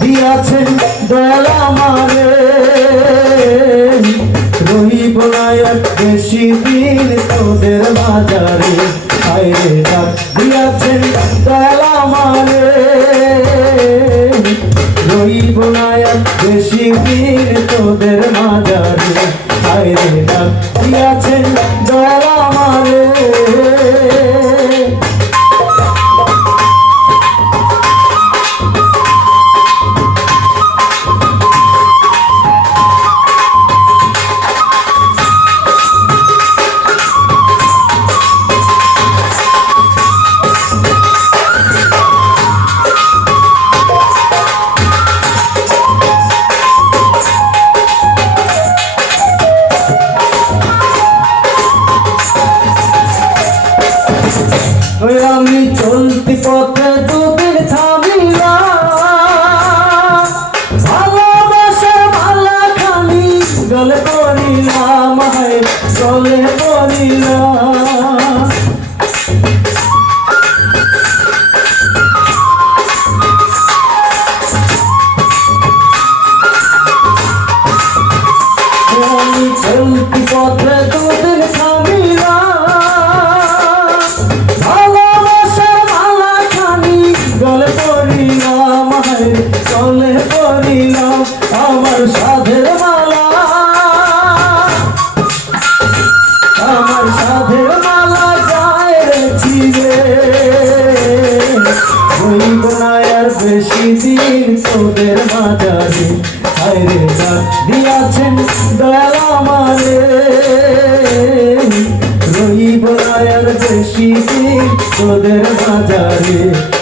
দিয়াছেন দয়াল আমারে। রহিব নায়ক বেশি দিন তোদের বাজারে। আইরে ডাক দিয়াছেন দয়াল আমারে। আইরে আমি চলতি পথে দিন তোদের মাঝারে হায়রে ডাক দিয়াছেন দয়াল আমারে। রইব আর বেশি দিন তোদের মাঝারে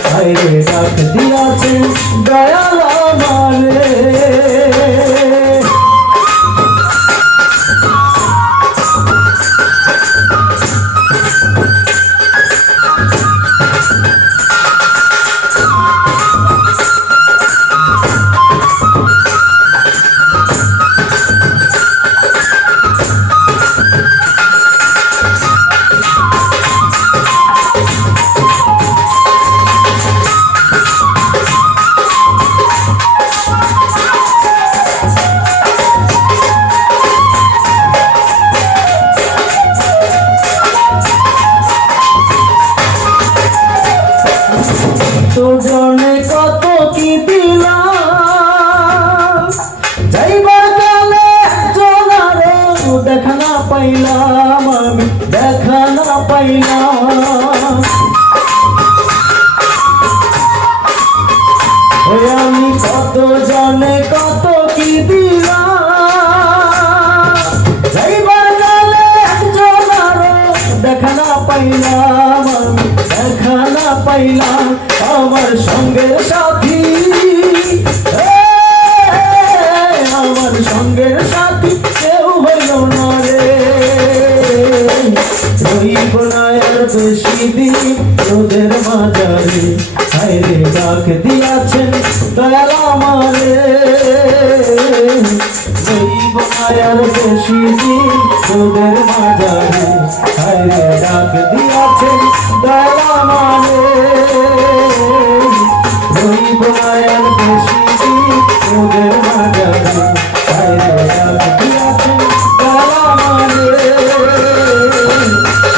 হায়রে ডাক দিয়াছেন দয়াল আমারে। যাইবার কালে একজনারে দেখা না পাইলাম আমি, দেখা জনে কত কি দিলাম? যাইবার কালে একজনারে দেখা না দেখা না পাইলাম, আমার সঙ্গের সাথী। সাথী কেউ হইল না রে। রইব না আর বেশি দিন তোদের মাঝারে। হায়রে ডাক দিয়াছেন দয়াল আমারে। রইব না আর বেশি দিন তোদের মাঝারে। হায়রে ডাক দিয়াছেন দয়াল আমারে। রইব না আর বেশি